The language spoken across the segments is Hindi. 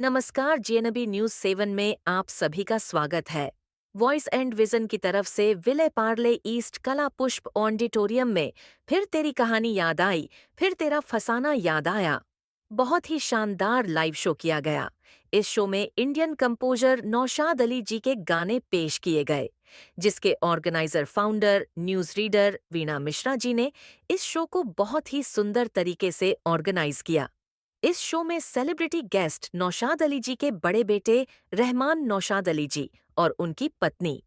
नमस्कार, जेएनबी न्यूज 7 में आप सभी का स्वागत है। वॉइस एंड विजन की तरफ से विले पार्ले ईस्ट कला पुष्प ऑडिटोरियम में फिर तेरी कहानी याद आई, फिर तेरा फसाना याद आया। बहुत ही शानदार लाइव शो किया गया। इस शो में इंडियन कंपोजर नौशाद अली जी के गाने पेश किए गए, जिसके ऑर्गेनाइजर फाउंडर न्यूज रीडर वीणा मिश्रा जी ने इस शो को बहुत ही सुंदर तरीके से ऑर्गेनाइज किया। इस शो में सेलिब्रिटी गेस्ट नौशाद अली जी के बड़े बेटे रहमान नौशाद अली जी और उनकी पत्नी,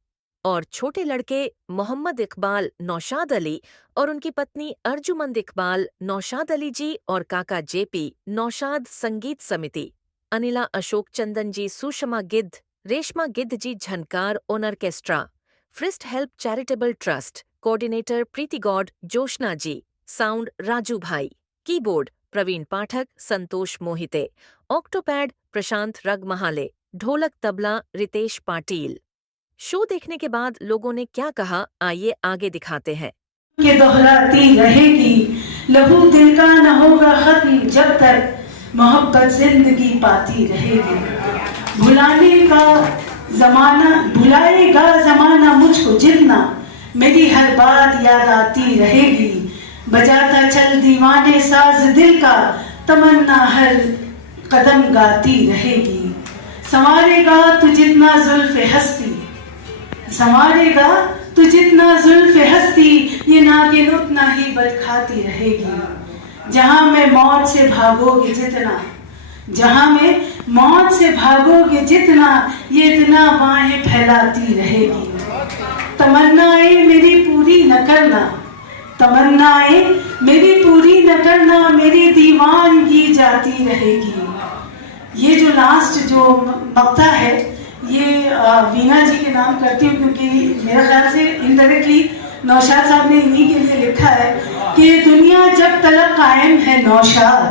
और छोटे लड़के मोहम्मद इकबाल नौशाद अली और उनकी पत्नी अर्जुमंद इकबाल नौशाद अली जी और काका जेपी नौशाद संगीत समिति, अनिला अशोक चंदन ji Sushma Gidh, Reshma Gidh ji Jhankar orchestra, first help charitable trust, coordinator Preeti Gaud Joshna ji, sound Raju bhai, keyboard Pravin Pathak Santosh Mohite, octopad Prashant Ragmahale, dholak tabla Ritesh Patil. Show देखने के बाद लोगों ने क्या कहा, आइए आगे दिखाते हैं। ये दोहराती रहेगी, लहू दिल का न होगा खत्म जब तक मोहब्बत जिंदगी पाती रहेगी। भुलाएगा जमाना मुझको जितना, मेरी हर बात याद आती रहेगी। बजाता चल दीवाने साज दिल का, तमन्ना हर कदम गाती रहेगी। संवारेगा तू जितना जुल्फ़े हस्ती, संवारेगा तू जितना जुल्फ़े हस्ती, ये नागिन उतना ही बल खाती रहेगी। जहां में मौत से भागोगे जितना, जहां में मौत से भागोगे जितना, ये इतना बाहें फैलाती रहेगी। तमन्नाएं मेरी पूरी न करना, तमन्नाएं मेरी पूरी न करना, मेरी दीवानगी जाती रहेगी। ये जो लास्ट जो मक्ता है, ये वीणा जी के नाम करती हूँ, क्योंकि मेरे ख्याल से इनडायरेक्टली नौशाद साहब ने इन्हीं के लिए लिखा है कि दुनिया जब तलक कायम है नौशाद,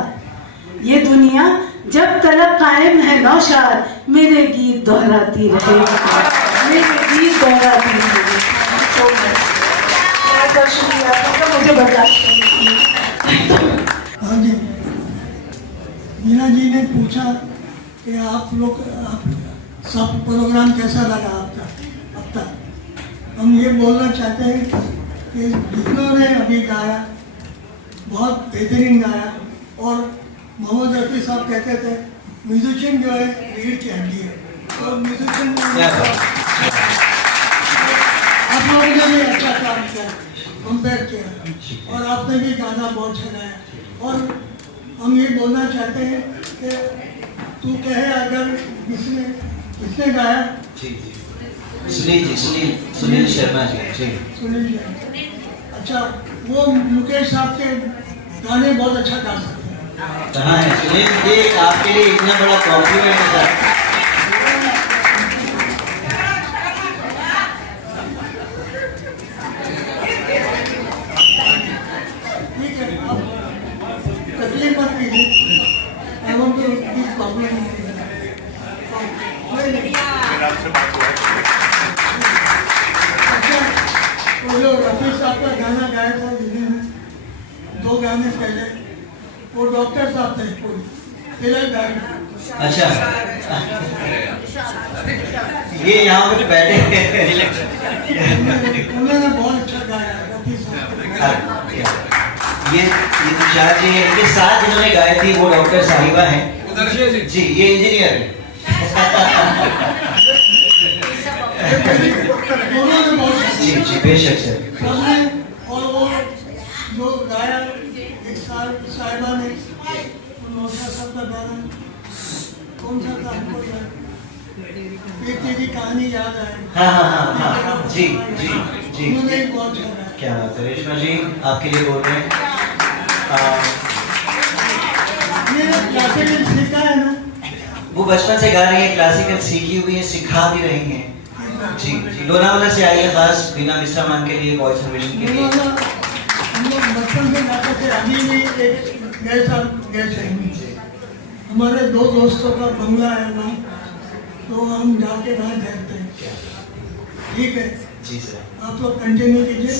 ये दुनिया जब तलक कायम है नौशाद, मेरे गीत दोहराती रहेगी, मेरे गीत दोहराती रहेगी। बहुत शुक्रिया आपका मुझे बर्दाश्त करने के लिए। हाँ जी, मीना जी ने पूछा कि आप सब प्रोग्राम कैसा लगा आपका अब तक। हम ये बोलना चाहते हैं कि जितनों ने अभी गाया बहुत बेहतरीन गाया, और मोहम्मद रफ़ी साहब कहते थे म्यूजिशियन जो है रीढ़ की हड्डी है, और म्यूजिशियन आप लोगों ने भी अच्छा काम किया, कंपेयर किया, और आपने भी गाना बहुत अच्छा गाया। और हम ये बोलना चाहते हैं कि तू कहे अगर किसने गाया, सुनील शर्मा जी। सुनील जी, अच्छा, वो मुकेश साहब के गाने बहुत अच्छा गा सकते हैं। कहाँ है सुनील जी? आपके लिए इतना बड़ा कॉम्प्लीमेंट है सर। ठीक है, आप तकलीफ मत कीजिए, I want to give compliment. वो जो रफ़ी साहब का गाना गाया था जिन्होंने 2 गाने पहले, वो डॉक्टर साहब थे, तिलक गाया। अच्छा, ये यहाँ पे बैठे हैं, उन्होंने बहुत अच्छा गाया रफ़ी साहब। ये तुषार जी हैं, इनके साथ जिन्होंने गाए थी वो डॉक्टर साहिबा हैं जी, ये इंजीनियर हैं। जी जी बेशक सर। सबने, और वो जो गाया एक साल साहिबा ने, नौशाद साहब का गाना कौन सा था हमको याद, ये तेरी कहानी याद आए। हाँ जी जी जी, उन्होंने बहुत अच्छा गाया। क्या बात है। रेशमा जी आपके लिए बोल रहे हैं। ये क्लासिकल सीखा है ना, वो बचपन से गा रही है, क्लासिकल सीखी हुई है, सिखा भी रही हैं। जी जी, लोनावाला से आई है खास वीणा मिश्रा मैम के लिए, वॉइस एंड विजन के लिए। हम लोग बचपन से गाते थे, अभी भी एक गए साल गए थे, हमारे 2 दोस्तों का बंगला है वहाँ, तो हम जाके वहाँ ठहरते हैं। ठीक है जी सर, आप लोग कंटिन्यू कीजिए।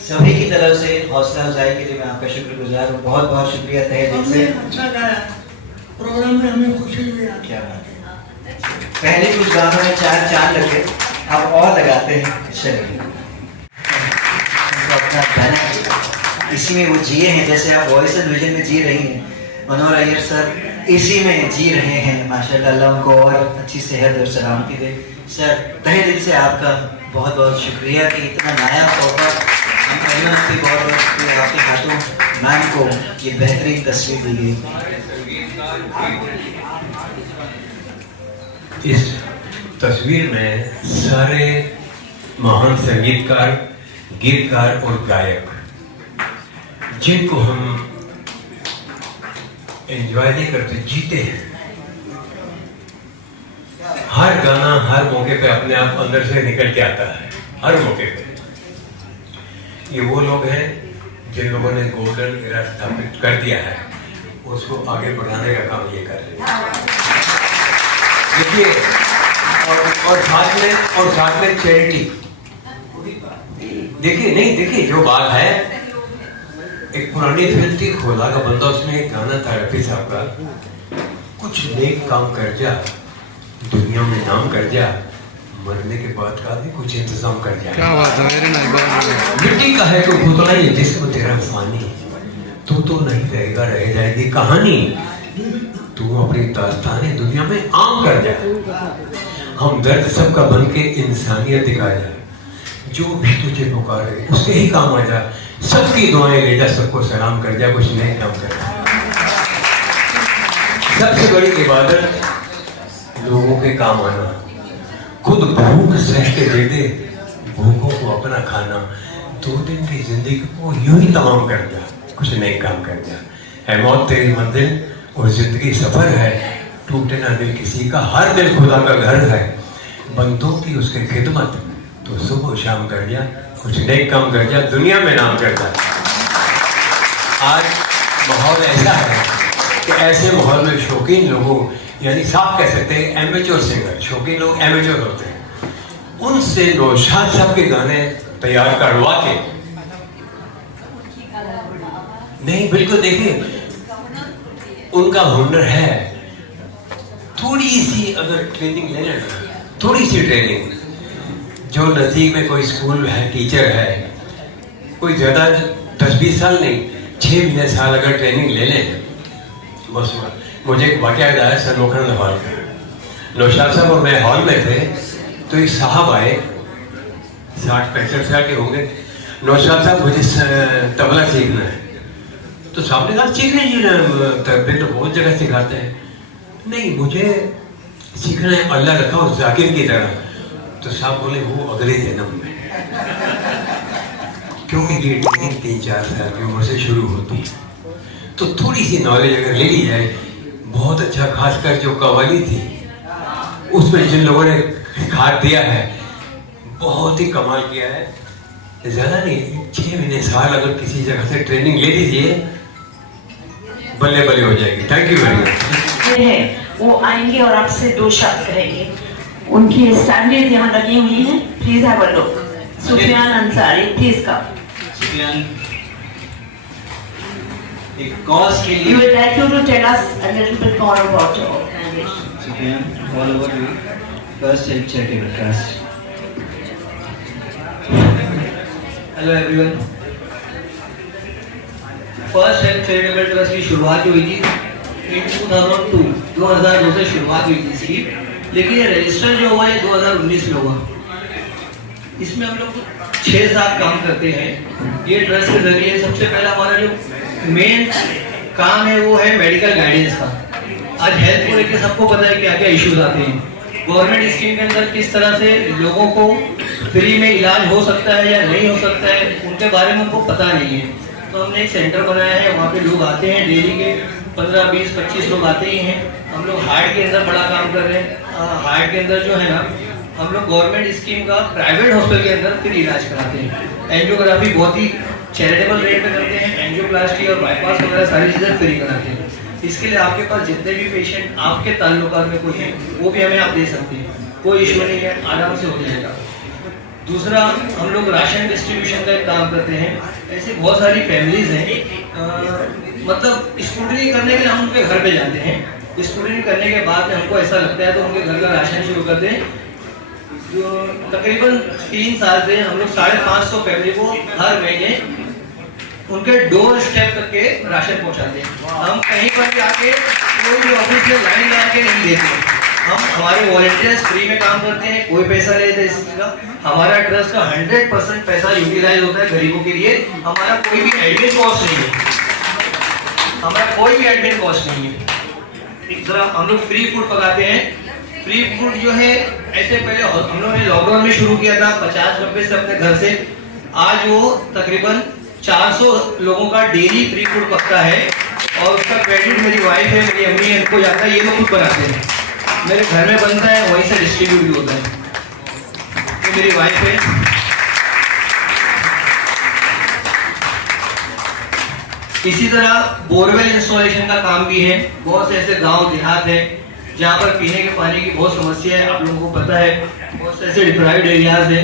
सभी की तरफ से हौसला अफजाई के लिए मैं आपका शुक्रगुजार हूँ। बहुत बहुत शुक्रिया तहे दिल से। अच्छा गाया, प्रोग्राम में हमें खुशी हुई आज। क्या बात है। पहले कुछ गानों में 4 चांद लगे, अब और लगाते हैं। चलिए, उनको अपना गाना इसी में वो जिए हैं, जैसे आप वॉइस एंड विजन में जी रही हैं। मनोहर अय्यर सर इसी में जी रहे हैं माशाल्लाह। अल्लाह उनको और अच्छी सेहत और सलामती दे। सर, तहे दिल से आपका बहुत बहुत शुक्रिया कि इतना नायाब तोहफा आपके बहुत आपके हाथों मैम को ये बेहतरीन तस्वीर दी गई। इस तस्वीर में सारे महान संगीतकार, गीतकार और गायक जिनको हम एंजॉय नहीं करते, जीते हैं। हर गाना हर मौके पे अपने आप अंदर से निकल के आता है, हर मौके पे। ये वो लोग हैं जिन लोगों ने गोल्डन एरा स्थापित कर दिया है, उसको आगे बढ़ाने का काम ये कर रहे हैं। देखिए, और साथ में चैरिटी। देखिए जो बात है, एक पुरानी फिल्म थी खोला का बंदा, उसमें एक गाना था रफी साहब का, कुछ नेक काम कर जा, दुनिया में नाम कर जा, मरने के बाद का भी कुछ इंतजाम कर जा। क्या बात है, वेरी नाइस। मिट्टी का है तो पुतला ही जिसको तेरा फानी, तू तो नहीं रहेगा, रह जाएगी कहानी, तू अपनी दास्ताने दुनिया में आम कर जा। हम दर्द सबका बन के इंसानियत दिखा जा, जो भी तुझे पुकारे उसके ही काम आ जा, सबकी दुआएं ले जा, सबको सलाम कर जा, कुछ नए काम कर जा। सबसे बड़ी इबादत लोगों के काम आना, खुद भूख सह के दे दे भूखों को अपना खाना, 2 दिन की जिंदगी को यूं ही तमाम कर जा, कुछ नए काम कर जा। है मौत तेरी मंजिल और जिंदगी सफर है, टूटे ना दिल किसी का, हर दिल खुदा का घर है, बंदों की उसके खिदमत तो सुबह शाम कर जा, कुछ नए काम कर जा, दुनिया में नाम कर जा। आज माहौल ऐसा है कि ऐसे माहौल में शौकीन लोगों, यानी साफ कह सकते हैं एमेच्योर सिंगर, शौकीन लोग एमेच्योर होते हैं, उनसे नौशाद साहब के गाने तैयार करवा के, नहीं बिल्कुल देखिए उनका हुनर है, थोड़ी सी अगर ट्रेनिंग ले लेना, थोड़ी सी ट्रेनिंग, जो नज़दीक में कोई स्कूल है, टीचर है, कोई ज़्यादा 10-20 साल नहीं, 6 महीने साल अगर ट्रेनिंग ले लें, बस मुझे एक वाक़या याद आया सनमुखर हॉल का। नौशाद साहब और मैं हॉल में थे तो एक साहब आए, 60-65 साल के होंगे। नौशाद साहब मुझे तबला सीखना है, तो साहब ने कहा सीख लीजिए ना, तबले तो बहुत जगह सिखाते हैं। नहीं, मुझे सीखना है अल्लाह रखा और जाकिर की तरह। तो साहब बोले वो अगले जन्म में, क्योंकि ये ट्रेनिंग 3-4 साल की उम्र से शुरू होती है, तो थोड़ी सी नॉलेज अगर ले ली जाए बहुत अच्छा। खासकर जो कव्वाली थी उसमें जिन लोगों ने हाथ दिया है बहुत ही कमाल किया है। ज्यादा नहीं, 6 महीने साल अगर किसी जगह से ट्रेनिंग ले लीजिए, बल्ले बल्ले हो जाएगी। Thank you very much. है वो आएंगे और आपसे 2 शब्द करेंगे। उनकी सैंडल यहाँ लगी हुई है, please have a look. Sufiyan Ansari, please come. Sufiyan, एक कॉज के We लिए would like you to tell us a little bit more about your organization. Sufiyan, all over you. First help charitable trust. Hello everyone. First help charitable trust की शुरुआत हुई थी इन 2002 से शुरुआत हुई थी इसकी, लेकिन ये रजिस्टर जो हुआ है 2019 में हुआ। इसमें हम लोग 6-7 काम करते हैं। ये ट्रस्ट के जरिए सबसे पहला हमारा जो मेन काम है वो है मेडिकल गाइडेंस का। आज हेल्थ को लेकर सबको पता है क्या क्या इश्यूज आते हैं। गवर्नमेंट स्कीम के अंदर किस तरह से लोगों को फ्री में इलाज हो सकता है या नहीं हो सकता है, उनके बारे में उनको पता नहीं है। तो हमने एक सेंटर बनाया है, वहाँ पे लोग आते हैं, डेली के 15-20-25 लोग आते ही हैं। हम लोग हार्ट के अंदर बड़ा काम कर रहे हैं। हार्ट के अंदर जो है ना, हम लोग गवर्नमेंट स्कीम का प्राइवेट हॉस्पिटल के अंदर फ्री इलाज कराते हैं। एंजियोग्राफी बहुत ही चैरिटेबल रेट पे करते हैं, एंजियोप्लास्टी और बाईपास वगैरह सारी चीज़ें फ्री कराते हैं। इसके लिए आपके पास जितने भी पेशेंट आपके ताल्लुकात में कोई हैं वो भी हमें आप दे सकते हैं, कोई इशू नहीं है, आराम से हो जाएगा। दूसरा, हम लोग राशन डिस्ट्रीब्यूशन का एक काम करते हैं। ऐसे बहुत सारी फैमिलीज हैं, मतलब स्कूटरिंग करने के लिए हम उनके घर पे जाते हैं। स्टूडेंट करने के बाद में हमको ऐसा लगता है तो उनके घर का राशन शुरू करते हैं। जो तकरीबन 3 साल से हम लोग 550 फैमिली को हर महीने उनके डोर स्टेप तक के राशन पहुंचाते हैं। हम कहीं पर भी आके कोई भी ऑफिस में लाइन लगा के नहीं देते। हम हमारे वॉलंटियर्स फ्री में काम करते हैं, कोई पैसा नहीं देते इसका। हमारा ट्रस्ट का 100% पैसा यूटिलाइज होता है गरीबों के लिए। हमारा कोई भी एडमिन कॉस्ट नहीं है, हमारा कोई भी एडमिन कॉस्ट नहीं है। एक तरह हम लोग फ्री फूड पकाते हैं। फ्री फूड जो है ऐसे पहले हम लोगों ने लॉकडाउन में शुरू किया था 50-90 से अपने घर से। आज वो तकरीबन 400 लोगों का डेली फ्री फूड पकता है और उसका क्रेडिट मेरी वाइफ है, मेरी अम्मी है, इनको जाता है। ये लोग खुद बनाते हैं, मेरे घर में बनता है, वहीं से डिस्ट्रीब्यूट भी होता है। ये मेरी वाइफ है। इसी तरह बोरवेल इंस्टॉलेशन का काम भी है। बहुत से ऐसे गांव देहात है जहां पर पीने के पानी की बहुत समस्या है, आप लोगों को पता है। बहुत से ऐसे डिप्राइव्ड एरियाज है,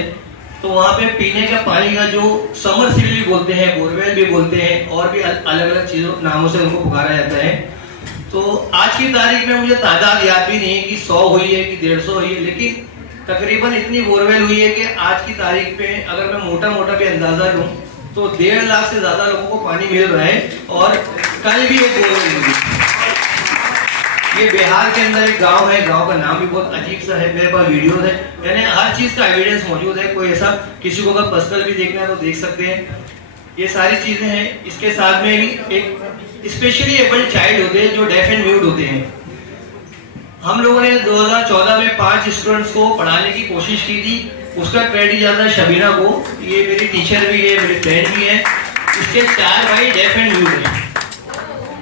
तो वहाँ पे पीने का पानी का जो समरसीबल भी बोलते हैं, बोरवेल भी बोलते हैं, और भी अलग अलग चीजों नामों से उनको पुकारा जाता है। तो आज की तारीख में मुझे तादाद याद भी नहीं है कि 100 हुई है कि 150 हुई है, लेकिन तकरीबन इतनी बोरवेल हुई है कि आज की तारीख में अगर मैं मोटा मोटा भी अंदाजा लूं तो 1.5 लाख से ज्यादा लोगों को पानी मिल रहा है। और कल भी एक बोरवेल हुई। ये बिहार के अंदर एक गांव है, गांव का नाम भी बहुत अजीब सा है, मेरे पास वीडियोस है, यानी हर चीज का एविडेंस मौजूद है। कोई ऐसा किसी को अगर पर्सनल भी देखना है तो देख सकते हैं। ये सारी चीजें हैं। इसके साथ में भी एक स्पेशली एबल्ड चाइल्ड होते हैं जो डेफ एंड म्यूट होते हैं। हम लोगों ने 2014 में 5 स्टूडेंट्स को पढ़ाने की कोशिश की थी। उसका क्रेडिट जाता है शबीना को। ये मेरी टीचर भी है, मेरी फ्रेंड भी है। इसके 4 भाई डेफ एंड म्यूट है,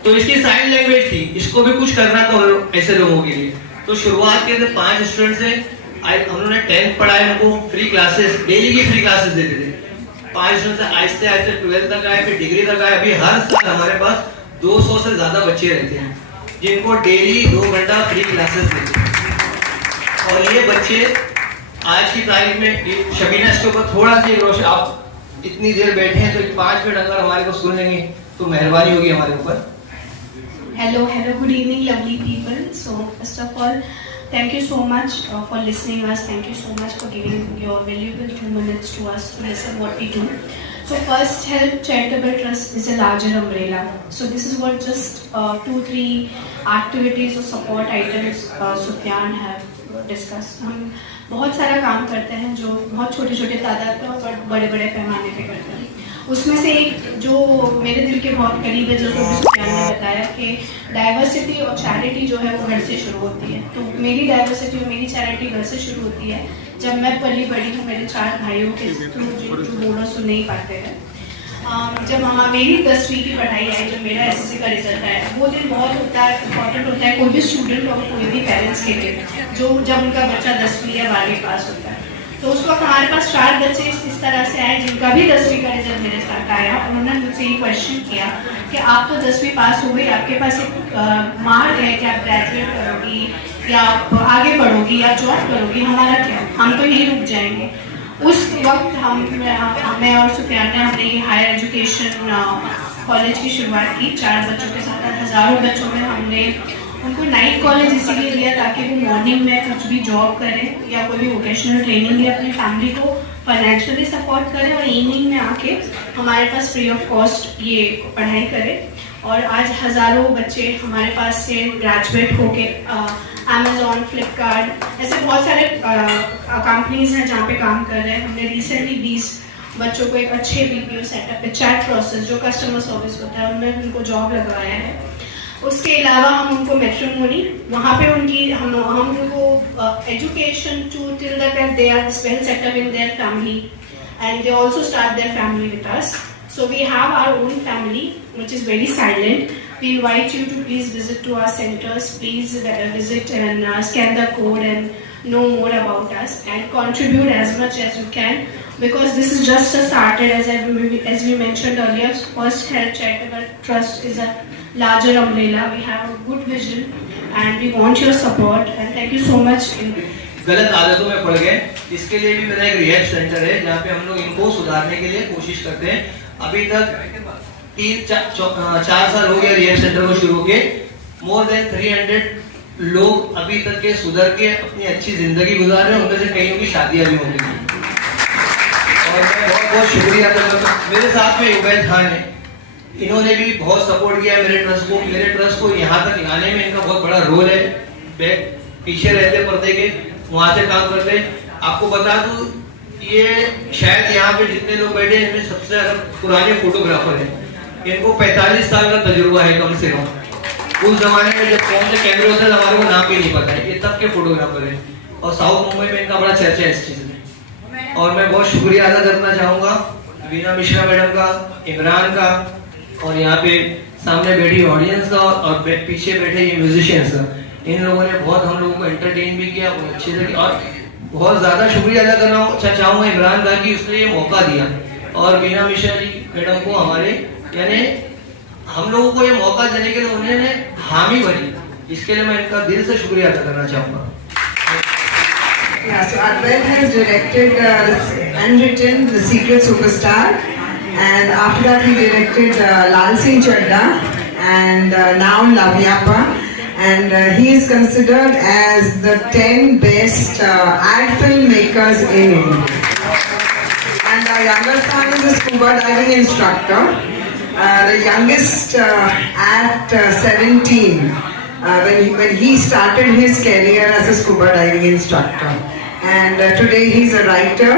तो इसकी साइन लैंग्वेज थी, इसको भी कुछ करना था ऐसे लोगों के लिए। तो शुरुआत के 5 स्टूडेंट्स हैं, हम लोगों ने 10th पढ़ाया, उनको फ्री क्लासेस, डेली की फ्री क्लासेस देते थे। 5 स्टूडेंट्स से आहिस्ते आहिस्ते 12th तक आए, फिर डिग्री तक आए। अभी हर साल हमारे पास 200 से ज्यादा बच्चे रहते हैं जिनको डेली 2 घंटा फ्री क्लासेस देते हैं। और ये बच्चे आज की तारीख में, शबीना इसके ऊपर थोड़ा सा रोशन, आप इतनी देर बैठे हैं तो 5 मिनट अगर हमारे को सुन लेंगे तो मेहरबानी होगी हमारे ऊपर। Hello, good evening, lovely people. So, first of all, thank you so much for listening us. Thank you so much for giving your valuable 2 minutes to us to listen what we do. So, First Help Charitable Trust is a larger umbrella. So, this is what just 2-3 activities or support items Sufyan have discussed. हम बहुत सारा काम करते हैं जो बहुत छोटे छोटे तादाद पे और बड़े बड़े पैमाने पे करते हैं। उसमें से एक जो मेरे दिल के बहुत करीब है, जो सुफियान ने बताया कि डाइवर्सिटी और चैरिटी जो है वो घर से शुरू होती है। तो मेरी डाइवर्सिटी और मेरी चैरिटी घर से शुरू होती है। जब मैं पली बड़ी हूँ, मेरे 4 भाइयों के थ्रू जो बोलो सुन नहीं पाते हैं, जब मेरी 10वीं की पढ़ाई आई, जब मेरा SSC का रिजल्ट आया, वो दिन बहुत होता है, इम्पोर्टेंट होता है कोई भी स्टूडेंट और कोई भी पेरेंट्स के लिए, जो जब उनका बच्चा 10वीं या 12वीं पास होता है। तो उस वक्त हमारे पास 4 बच्चे इस तरह से आए जिनका भी 10वीं का रिजल्ट मेरे साथ आया। उन्होंने मुझसे ये क्वेश्चन किया कि आप तो 10वीं पास हो गई, आपके पास एक मार्क है कि आप ग्रेजुएट करोगी या आप आगे पढ़ोगी या जॉब करोगी, हमारा क्या, हम तो यहीं रुक जाएंगे। उस वक्त मैं और सुफियान ने हमने ये हायर एजुकेशन कॉलेज की शुरुआत की 4 बच्चों के साथ। हज़ारों बच्चों में हमने उनको नाइट कॉलेज इसीलिए दिया ताकि वो मॉर्निंग में कुछ भी जॉब करें या कोई भी वोकेशनल ट्रेनिंग ले, अपनी फैमिली को फाइनेंशियली सपोर्ट करें और इवनिंग में आके हमारे पास फ्री ऑफ कॉस्ट ये पढ़ाई करें। और आज हज़ारों बच्चे हमारे पास से ग्रेजुएट होके Amazon, फ्लिपकार्ट, ऐसे बहुत सारे कंपनीज हैं जहाँ पे काम कर रहे हैं। हमने रिसेंटली 20 बच्चों को एक अच्छे BPO सेटअप पे चैट प्रोसेस जो कस्टमर सर्विस होता है उनमें उनको जॉब लगवाया है। उसके अलावा हम उनको मैट्रिमोनी, वहाँ पे उनकी हम उनको education to till that they are well setup in their family and they also start their family with us. So we have our own family which is very silent. We invite you to please visit to our centers. Please visit and scan the code and know more about us and contribute as much as you can, because this is just a started. As we mentioned earlier, First Help Charitable Trust is a larger umbrella. We have a good vision and we want your support and thank you so much. गलत आदतों में पड़ गए, इसके लिए भी मेरा एक रिहैब सेंटर है जहाँ पे हम लोग इनको सुधारने के लिए कोशिश करते हैं। अभी तक 3-4 साल हो गए रिहैब सेंटर को शुरू के। मोर देन 300 लोग अभी तक के सुधर के अपनी अच्छी जिंदगी गुजार रहे हैं, उनमें से कईयों की शादियां भी हो गई। और मैं बहुत बहुत शुक्रिया करता हूँ। मेरे साथ में उबैद खान है, इन्होंने भी बहुत सपोर्ट किया मेरे ट्रस्ट को यहाँ तक लाने में इनका बहुत बड़ा रोल है। पीछे रहते पर्दे के, वहां से काम करते। आपको बता दूं, ये शायद यहाँ पे जितने लोग बैठे हैं इनमें सबसे ज्यादा पुराने फोटोग्राफर हैं। इनको 45 साल का तजुर्बा है कम से कम। उस जमाने में जब कौन से कैमरे होते थे हमारे को नाम भी नहीं पता है, ये तब के फोटोग्राफर हैं। और साउथ मुंबई में इनका बड़ा चर्चा है इस चीज में। और मैं बहुत शुक्रिया अदा करना चाहूंगा वीना मिश्रा मैडम का, इमरान का, और यहाँ पे सामने बैठी ऑडियंस का, और पीछे बैठे ये म्यूजिशियंस का। इन लोगों ने बहुत हम लोगों को एंटरटेन भी किया, बहुत अच्छे से। और बहुत ज्यादा शुक्रिया अदा करना चाहूंगा इमरान का कि उसने ये मौका दिया, और वीना मिश्रा जी मैडम को हमारे यानी हम लोगों को ये मौका देने के लिए उन्होंने हामी भरी। इसके लिए मैं इनका दिल से शुक्रिया अदा करना चाहूंगा। Yeah, so Advait has directed and written The Secret Superstar, and after that he directed Lal Singh Chadda and now Love Yapa, and he is considered as the 10 best ad filmmakers in India. And our youngest son is a scuba diving instructor, the youngest at 17 when he started his career as a scuba diving instructor. And today he's a writer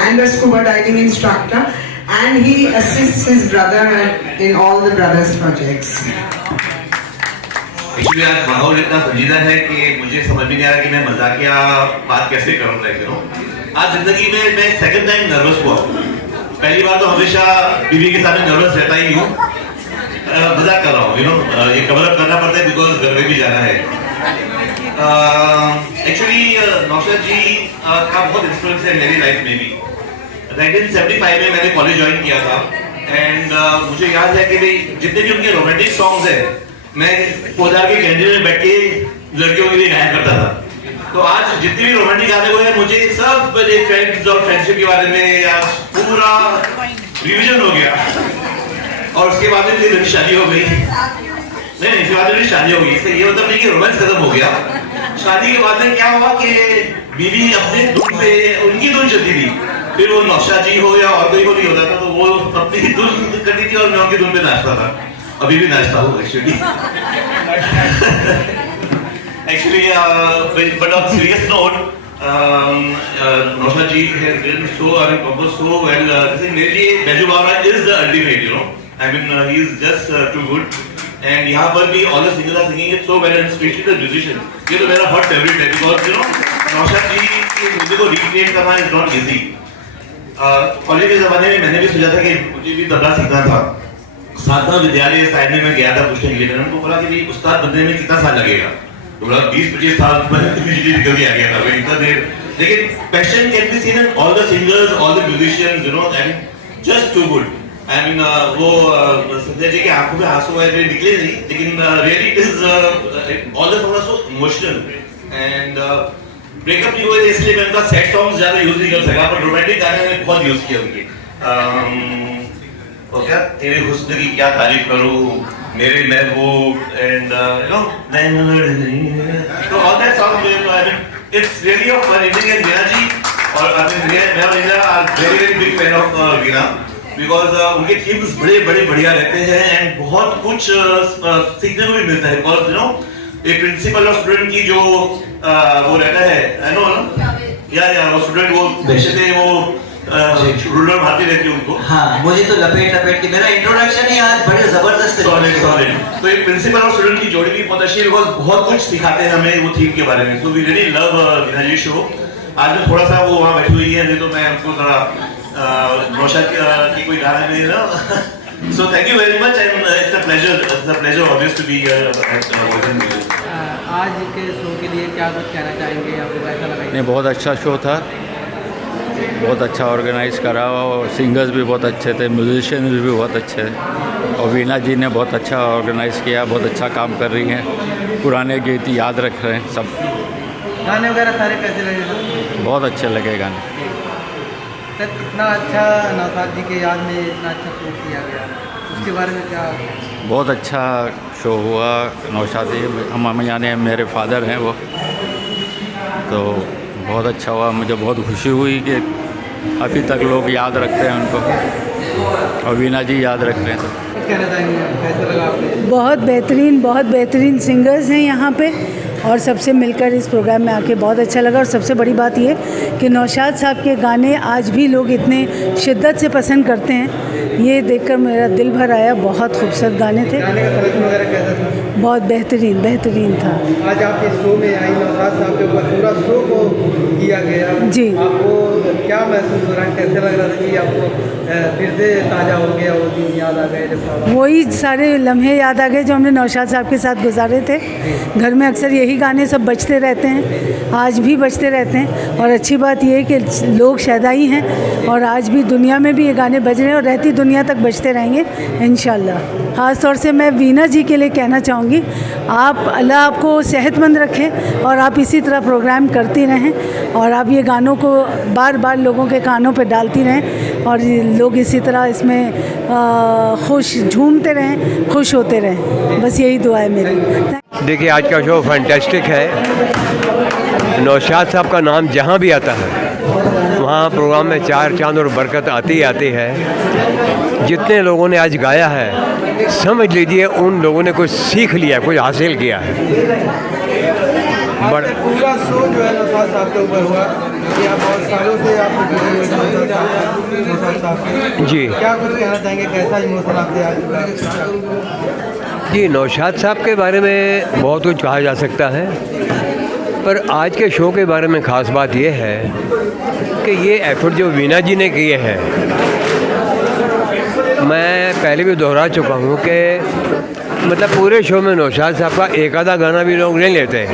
and a scuba diving instructor, and he assists his brother in all the brothers projects. Actually आज माहौल इतना संजीदा है कि मुझे समझ में नहीं आ रहा कि मैं मजाकिया बात कैसे करूँ। आज जिंदगी में मैं सेकंड टाइम नर्वस हुआ। पहली बार तो हमेशा बीवी के सामने नर्वस रहता ही हूँ, मजाक कर रहा हूँ, ये कवर अप करना पड़ता है बिकॉज घर में भी जाना है। एक्चुअली नौशाद जी का बहुत इंफ्लुएंस है मेरी लाइफ में भी। 1975 में मैंने कॉलेज ज्वाइन किया था, एंड मुझे याद है कि भाई जितने भी उनके रोमांटिक सॉन्ग्स हैं मैं पोदार के कैंटीन में बैठ के लड़कियों के लिए गाया करता था। तो आज जितने भी रोमांटिक गाने हुए हैं मुझे सब फ्रेंड्स और फ्रेंडशिप के बारे में या पूरा रिविजन हो गया। और उसके बाद में मेरी शादी हो गई। नहीं, इसके बाद मेरी शादी हो गई। इससे ये मतलब नहीं कि रोमांस खत्म हो गया। शादी के बाद में क्या हुआ कि बीवी अपने धुन पे उनकी धुन चलती थी, फिर वो नौशाद जी हो या और कोई को नहीं होता था तो वो अपनी धुन करती थी और मैं उनकी धुन पे नाचता था। अभी भी नाचता हूँ actually. But on serious note, Naushad ji has written so and composed so well. मेरे लिए बैजू बावरा is the ultimate, you know. I mean, he is just too good. And यहाँ पर भी all the singers are singing it so well, and especially the musicians. ये तो मेरा hot favorite है because you know नौशाद जी के म्यूजिक को recreate करना is not easy. कॉलेज के ज़माने में मैंने भी सोचा था कि मुझे भी तबला सीखना था। साधना विद्यालय साइड में मैं गया था पूछने के लिए, उनको बोला कि भाई उस्ताद बनने में कितना साल लगेगा? तो बोला 20-25 साल निकल के आ गया था भाई इतना देर। लेकिन passion can be seen in all the singers, all the musicians, you know, and just too good. I mean वो संजय जी के आंखों में आंसू आए निकले नहीं, लेकिन really it is all the songs so emotional. And breakup नहीं हुए इसलिए मैं उनका सैड सॉन्ग्स ज्यादा यूज नहीं कर सका, पर रोमांटिक गाने में बहुत यूज किया उनके। तो क्या तेरे हुस्न की क्या तारीफ करूं, मेरे महबूब, and you know to all that song it's really of fun evening. And Veena ji और मैं और Veena are very very big fan of Veena because उनके थीम्स बड़े बड़े बढ़िया रहते हैं एंड बहुत कुछ सीखने को भी मिलता है। बिकॉज यू नो एक प्रिंसिपल और स्टूडेंट की जो वो रहता है, आई नो या वो स्टूडेंट वो जैसे थे वो रूलर मारती रहती है उनको। हाँ, मुझे तो लपेट के मेरा इंट्रोडक्शन ही आज बड़े जबरदस्त सॉलिड। तो एक प्रिंसिपल और स्टूडेंट की जोड़ी भी बहुत अच्छी है बिकॉज बहुत कुछ सिखाते हैं हमें वो थीम के बारे में। So we really love Veena ji show. आज मैं थोड़ा सा वो वहाँ बैठी हुई है, नहीं तो मैं उनको थोड़ा नौशाद की कोई गाना नहीं ना। So thank you very much and it's a pleasure obvious to be here at voice music. आज के शो के लिए क्या कुछ कहना चाहेंगे, आपको कैसा लगा? नहीं, बहुत अच्छा शो था, बहुत अच्छा ऑर्गेनाइज करा और सिंगर्स भी बहुत अच्छे थे, म्यूजिशियन भी बहुत अच्छे थे और वीना जी ने बहुत अच्छा ऑर्गेनाइज किया, बहुत अच्छा काम कर रही हैं, पुराने गीत याद रख रहे हैं सब। गाने वगैरह सारे कैसे लगे सर? बहुत अच्छे लगे गाने सर। इतना अच्छा नौशाद जी के याद में इतना अच्छा शो किया गया, उसके बारे में क्या? बहुत अच्छा शो हुआ। नौशाद हम यानी मेरे फादर हैं वो, तो बहुत अच्छा हुआ। मुझे बहुत खुशी हुई कि अभी तक लोग याद रखते हैं उनको, और वीना जी याद रखते हैं। कुछ कहना चाहेंगे, कैसा लगा आपको? बहुत बेहतरीन सिंगर्स हैं यहाँ पे, और सबसे मिलकर इस प्रोग्राम में आके बहुत अच्छा लगा। और सबसे बड़ी बात ये कि नौशाद साहब के गाने आज भी लोग इतने शिद्दत से पसंद करते हैं, ये देखकर मेरा दिल भर आया। बहुत खूबसूरत गाने थे, गाने का सलेक्शन वगैरह कैसा था? बहुत बेहतरीन था। आज आपके शो में आई नौशाद साहब के ऊपर पूरा शो को किया गया जी। आपको क्या महसूस हो रहा है, कैसे लग रहा था कि आपको फिर से ताज़ा हो गया, वो दिन याद आ गए? जब वही सारे लम्हे याद आ गए जो हमने नौशाद साहब के साथ गुजारे थे। घर में अक्सर यही गाने सब बजते रहते हैं, आज भी बजते रहते हैं। और अच्छी बात यह है कि लोग शैदाई हैं, और आज भी दुनिया में भी ये गाने बज रहे हैं और रहती दुनिया तक बजते रहेंगे इंशाल्लाह। ख़ास तौर से मैं वीना जी के लिए कहना चाहूँगी, आप अल्लाह आपको सेहतमंद रखें और आप इसी तरह प्रोग्राम करती रहें, और आप ये गानों को बार बार लोगों के कानों पे डालती रहें, और लोग इसी तरह इसमें खुश झूमते रहें, खुश होते रहें। बस यही दुआ है मेरी। देखिए, आज का शो फैंटास्टिक है। नौशाद साहब का नाम जहाँ भी आता है वहाँ प्रोग्राम में चार चांद और बरकत आती ही आती है। जितने लोगों ने आज गाया है, समझ लीजिए उन लोगों ने कुछ सीख लिया, कुछ हासिल किया है। पूरा शो जो है नौशाद साहब के ऊपर हुआ, ये आप बहुत सालों से आप नौशाद साहब जी, क्या कुछ कहना चाहेंगे, कैसा इमोशन आपसे आज? जी, नौशाद साहब के बारे में बहुत कुछ कहा जा सकता है, पर आज के शो के बारे में ख़ास बात यह है कि ये एफर्ट जो वीना जी ने किए हैं, मैं पहले भी दोहरा चुका हूँ कि मतलब पूरे शो में नौशाद साहब का एक आधा गाना भी लोग नहीं लेते,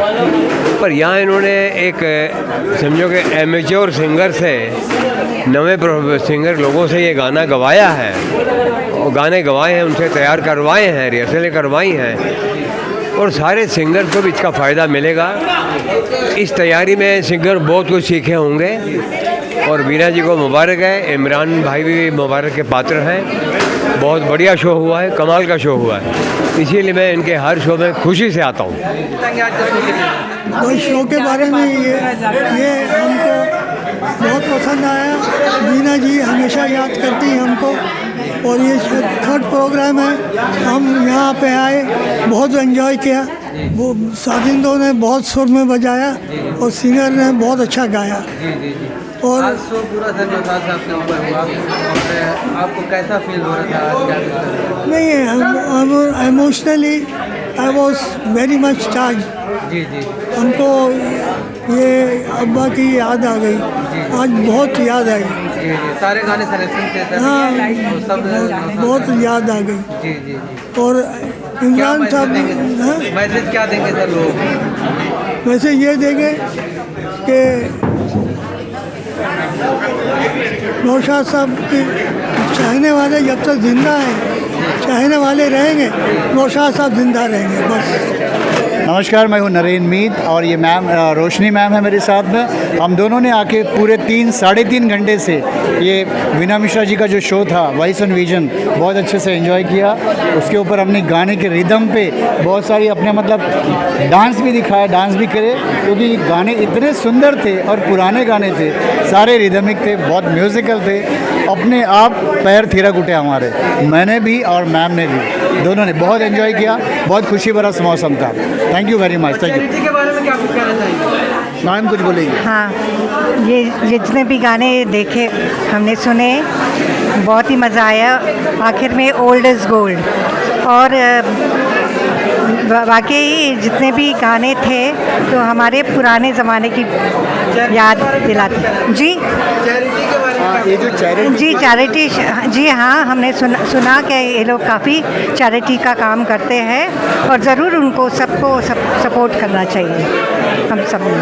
पर यहाँ इन्होंने एक समझो कि एमेच्योर सिंगर से, नवे सिंगर लोगों से ये गाना गवाया है, और गाने गवाए हैं, उनसे तैयार करवाए हैं, रिहर्सलें करवाई हैं, और सारे सिंगर को भी इसका फ़ायदा मिलेगा। इस तैयारी में सिंगर बहुत कुछ सीखे होंगे, और वीना जी को मुबारक है, इमरान भाई भी मुबारक के पात्र हैं। बहुत बढ़िया शो हुआ है, कमाल का शो हुआ है, इसीलिए मैं इनके हर शो में खुशी से आता हूँ। और शो के बारे में ये हमको बहुत पसंद आया। वीना जी हमेशा याद करती हैं हमको, और ये थर्ड प्रोग्राम है, हम यहाँ पे आए, बहुत एंजॉय किया। वो साजिंदों ने बहुत सुर में बजाया और सिंगर ने बहुत अच्छा गाया। और आज शो पूरा सर नौशाद साहब के ऊपर हुआ, और आपको कैसा फील हो रहा था आज? क्या नहीं, emotionally I was very much touched. जी जी, हमको ये अब्बा की याद आ गई, आज बहुत याद आई। जी जी, सारे गाने सिलेक्शन थे सर? हाँ, तो सब बहुत याद आ गई। जी जी जी। और इमरान साहब मैसेज क्या देंगे सर लोग? वैसे ये देंगे कि नौशाद साहब के चाहने वाले जब तक जिंदा हैं, चाहने वाले रहेंगे, नौशाद साहब जिंदा रहेंगे बस। नमस्कार, मैं हूँ नरेन मीत, और ये मैम रोशनी मैम है मेरे साथ में। हम दोनों ने आके पूरे 3-3.5 घंटे से ये वीना मिश्रा जी का जो शो था वॉइस एंड विजन, बहुत अच्छे से एंजॉय किया। उसके ऊपर हमने गाने के रिदम पे बहुत सारी अपने मतलब डांस भी दिखाया, डांस भी करे, क्योंकि गाने इतने सुंदर थे और पुराने गाने थे, सारे रिदमिक थे, बहुत म्यूज़िकल थे, अपने आप पैर थिरक उठे हमारे। मैंने भी और मैम ने भी, दोनों ने बहुत एंजॉय किया, बहुत खुशी भरा मौसम था। Thank you very much. Thank you. के बारे में क्या कुछ कहना चाहेंगे? मैम कुछ बोलेंगे? हाँ, ये जितने भी गाने देखे हमने सुने, बहुत ही मज़ा आया। आखिर में ओल्ड इज़ गोल्ड, और वाकई जितने भी गाने थे तो हमारे पुराने ज़माने की याद दिलाते। जी, ये जो चैरिटी, जी चैरिटी, जी हाँ, हमने सुना कि ये लोग काफ़ी चैरिटी का काम करते हैं, और ज़रूर उनको सबको सपोर्ट करना चाहिए हम सब ने।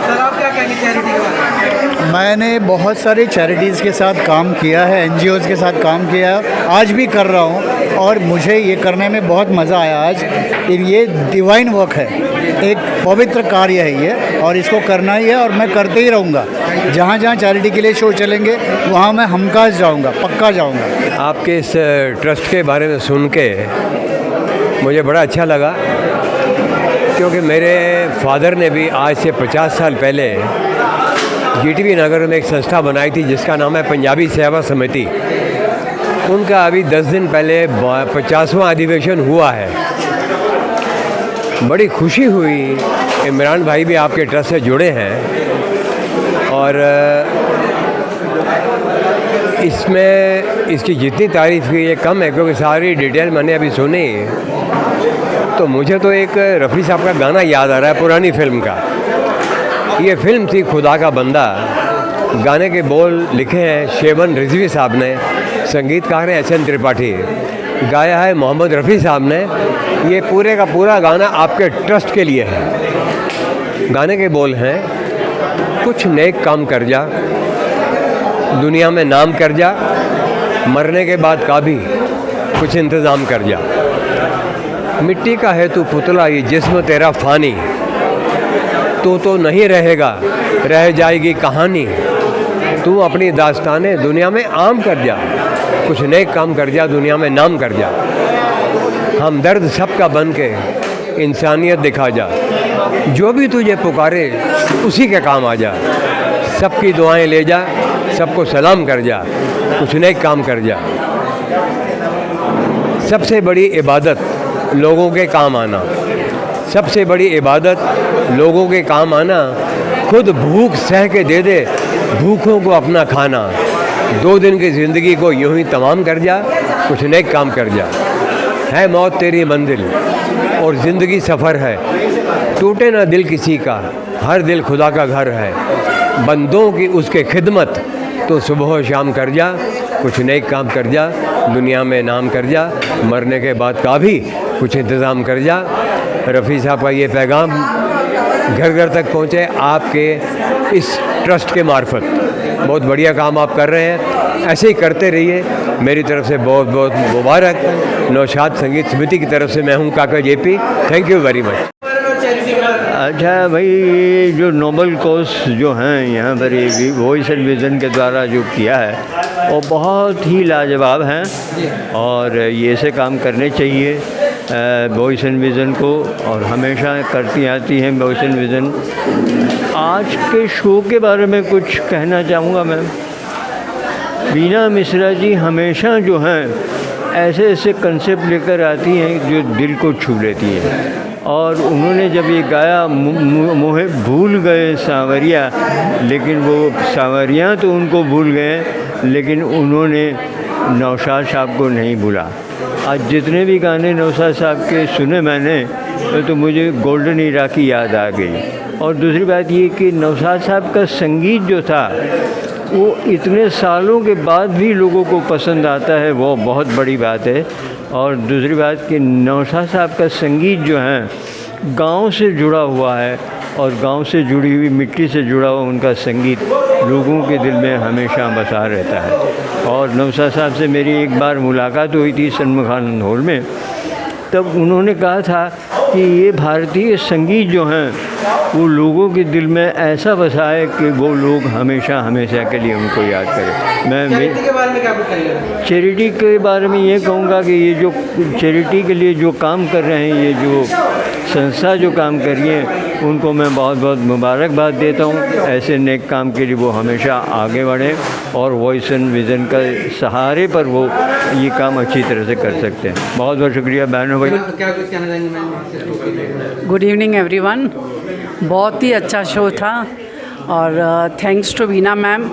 सर आप क्या कहेंगे चैरिटी के बारे में? मैंने बहुत सारे चैरिटीज़ के साथ काम किया है, NGOs के साथ काम किया है, आज भी कर रहा हूँ। और मुझे ये करने में बहुत मज़ा आया आज। ये डिवाइन वर्क है, एक पवित्र कार्य है ये, और इसको करना ही है और मैं करते ही रहूँगा। जहाँ जहाँ चैरिटी के लिए शो चलेंगे वहाँ मैं हमखास जाऊँगा, पक्का जाऊँगा। आपके इस ट्रस्ट के बारे में सुन के मुझे बड़ा अच्छा लगा, क्योंकि मेरे फादर ने भी आज से 50 साल पहले GTV नगर में एक संस्था बनाई थी जिसका नाम है पंजाबी सेवा समिति। उनका अभी 10 दिन पहले 50वां अधिवेशन हुआ है। बड़ी खुशी हुई, इमरान भाई भी आपके ट्रस्ट से जुड़े हैं और इसमें इसकी जितनी तारीफ़ की ये कम है, क्योंकि सारी डिटेल मैंने अभी सुनी। तो मुझे तो एक रफ़ी साहब का गाना याद आ रहा है पुरानी फिल्म का। ये फिल्म थी खुदा का बंदा। गाने के बोल लिखे हैं शेबन रिजवी साहब ने, संगीतकार हैं SN त्रिपाठी, गाया है मोहम्मद रफ़ी साहब ने। ये पूरे का पूरा गाना आपके ट्रस्ट के लिए है। गाने के बोल हैं, कुछ नेक काम कर जा, दुनिया में नाम कर जा, मरने के बाद का भी कुछ इंतज़ाम कर जा। मिट्टी का है तू पुतला, ये जिस्म तेरा फ़ानी, तो नहीं रहेगा, रह जाएगी कहानी। तू अपनी दास्तानें दुनिया में आम कर जा, कुछ नेक काम कर जा, दुनिया में नाम कर जा। हमदर्द सबका बन के इंसानियत दिखा जा, जो भी तुझे पुकारे उसी के काम आ जा। सबकी दुआएं ले जा, सबको सलाम कर जा, कुछ नेक काम कर जा। सबसे बड़ी इबादत लोगों के काम आना, सबसे बड़ी इबादत लोगों के काम आना। खुद भूख सह के दे दे भूखों को अपना खाना। 2 दिन की ज़िंदगी को यूं ही तमाम कर जा, कुछ नेक काम कर जा। है मौत तेरी मंजिल और ज़िंदगी सफ़र है, टूटे ना दिल किसी का, हर दिल खुदा का घर है। बंदों की उसके खिदमत तो सुबह शाम कर जा, कुछ नेक काम कर जा, दुनिया में नाम कर जा, मरने के बाद का भी कुछ इंतज़ाम कर जा। रफ़ी साहब का ये पैगाम घर घर तक पहुँचे आपके इस ट्रस्ट के मार्फत। बहुत बढ़िया काम आप कर रहे हैं, ऐसे ही करते रहिए। मेरी तरफ से बहुत बहुत मुबारक। नौशाद संगीत समिति की तरफ से मैं हूँ काका JP। Thank you very much. अच्छा भाई, ये जो नोबल कॉज जो हैं यहाँ पर ये वॉइस एंड विज़न के द्वारा जो किया है वो बहुत ही लाजवाब हैं और ये ऐसे काम करने चाहिए वॉइस एंड विज़न को, और हमेशा करती आती हैं वॉइस एंड विज़न। आज के शो के बारे में कुछ कहना चाहूँगा मैं। बीना मिश्रा जी हमेशा जो हैं ऐसे ऐसे कंसेप्ट लेकर आती हैं जो दिल को छू लेती हैं। और उन्होंने जब ये गाया मोहे भूल गए सांवरिया, लेकिन वो सांवरिया तो उनको भूल गए, लेकिन उन्होंने नौशाद साहब को नहीं भूला। आज जितने भी गाने नौशाद साहब के सुने मैंने तो मुझे गोल्डन ईरा की याद आ गई। और दूसरी बात ये कि नौशाद साहब का संगीत जो था वो इतने सालों के बाद भी लोगों को पसंद आता है, वो बहुत बड़ी बात है। और दूसरी बात कि नौशाद साहब का संगीत जो है गांव से जुड़ा हुआ है, और गांव से जुड़ी हुई मिट्टी से जुड़ा हुआ उनका संगीत लोगों के दिल में हमेशा बसा रहता है। और नौशाद साहब से मेरी एक बार मुलाकात हुई थी सन्मुखानंद हॉल में, तब उन्होंने कहा था कि ये भारतीय संगीत जो हैं वो लोगों के दिल में ऐसा बसा है कि वो लोग हमेशा हमेशा के लिए उनको याद करें। मैं चैरिटी के बारे में क्या बताइएगा? चैरिटी के बारे में ये कहूँगा कि ये जो चैरिटी के लिए जो काम कर रहे हैं, ये जो संस्था जो काम कर रही है, उनको मैं बहुत बहुत मुबारकबाद देता हूँ। ऐसे नेक काम के लिए वो हमेशा आगे बढ़ें और वॉइस एंड विज़न का सहारे पर वो ये काम अच्छी तरह से कर सकते हैं। बहुत बहुत शुक्रिया बहनों भाई। क्या कुछ कहना चाहेंगे मैम? Good evening everyone. बहुत ही अच्छा शो था और thanks to Veena ma'am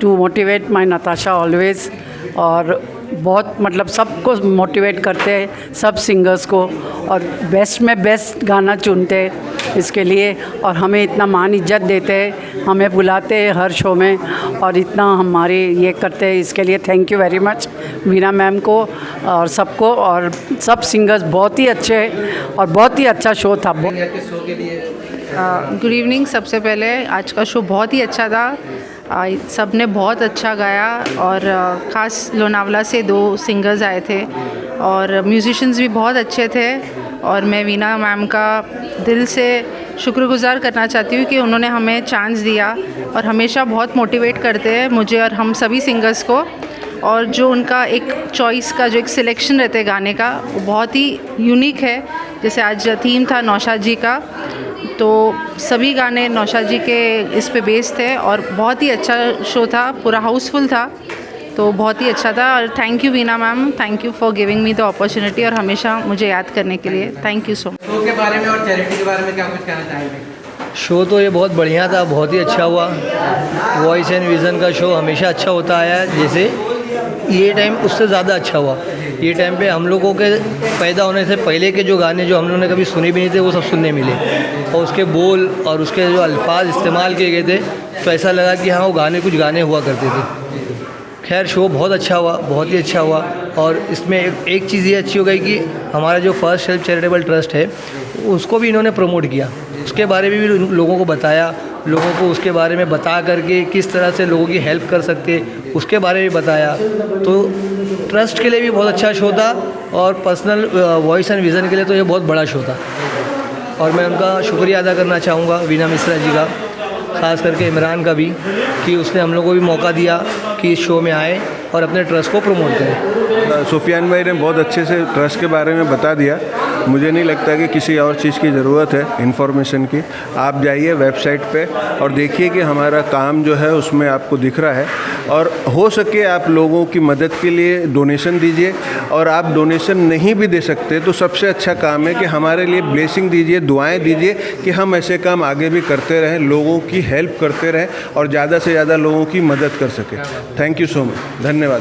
to motivate my Natasha always. और बहुत मतलब सबको मोटिवेट करते हैं, सब सिंगर्स को, और बेस्ट में बेस्ट गाना चुनते हैं इसके लिए, और हमें इतना मान इज्जत देते हैं, हमें बुलाते हैं हर शो में, और इतना हमारे ये करते हैं। इसके लिए thank you very much Veena ma'am को और सबको, और सब सिंगर्स बहुत ही अच्छे हैं और बहुत ही अच्छा शो था। Good evening. सबसे पहले आज का शो बहुत ही अच्छा था, सब ने बहुत अच्छा गाया, और ख़ास लोनावला से 2 सिंगर्स आए थे और म्यूजिशियंस भी बहुत अच्छे थे और मैं वीना मैम का दिल से शुक्रगुज़ार करना चाहती हूँ कि उन्होंने हमें चांस दिया और हमेशा बहुत मोटिवेट करते हैं मुझे और हम सभी सिंगर्स को। और जो उनका एक चॉइस का जो एक सिलेक्शन रहते हैं गाने का वो बहुत ही यूनिक है। जैसे आज थीम था नौशाद जी का, तो सभी गाने नौशाद जी के इस पे बेस्ड थे और बहुत ही अच्छा शो था, पूरा हाउसफुल था, तो बहुत ही अच्छा था। और thank you Veena ma'am, thank you for giving me the opportunity और हमेशा मुझे याद करने के लिए thank you so much. Show के बारे में और चैरिटी के बारे में क्या कुछ कहना चाहेंगे? शो तो ये बहुत बढ़िया था, बहुत ही अच्छा हुआ। वॉइस एंड विज़न का शो हमेशा अच्छा होता आया है, जैसे ये टाइम उससे ज़्यादा अच्छा हुआ। ये टाइम पे हम लोगों के पैदा होने से पहले के जो गाने जो हम लोगों ने कभी सुने भी नहीं थे वो सब सुनने मिले और उसके बोल और उसके जो अल्फाज इस्तेमाल किए गए थे तो ऐसा लगा कि हाँ वो गाने कुछ गाने हुआ करते थे। खैर शो बहुत अच्छा हुआ, बहुत ही अच्छा हुआ। और इसमें एक चीज़ ये अच्छी हो गई कि हमारा जो फर्स्ट हेल्प चैरिटेबल ट्रस्ट है उसको भी इन्होंने प्रमोट किया, उसके बारे में भी लोगों को बताया, लोगों को उसके बारे में बता करके किस तरह से लोगों की हेल्प कर सकते उसके बारे में बताया। तो ट्रस्ट के लिए भी बहुत अच्छा शो था और पर्सनल वॉइस एंड विज़न के लिए तो ये बहुत बड़ा शो था। और मैं उनका शुक्रिया अदा करना चाहूँगा वीना मिश्रा जी का, ख़ास करके इमरान का भी, कि उसने हम लोगों को भी मौका दिया कि इस शो में आए और अपने ट्रस्ट को प्रमोट करें। सुफियान भाई ने बहुत अच्छे से ट्रस्ट के बारे में बता दिया। मुझे नहीं लगता कि किसी और चीज़ की ज़रूरत है इन्फॉर्मेशन की। आप जाइए वेबसाइट पे और देखिए कि हमारा काम जो है उसमें आपको दिख रहा है और हो सके आप लोगों की मदद के लिए डोनेशन दीजिए। और आप डोनेशन नहीं भी दे सकते तो सबसे अच्छा काम है कि हमारे लिए ब्लेसिंग दीजिए, दुआएं दीजिए कि हम ऐसे काम आगे भी करते रहें, लोगों की हेल्प करते रहें और ज़्यादा से ज़्यादा लोगों की मदद कर सकें। थैंक यू सो मच, धन्यवाद।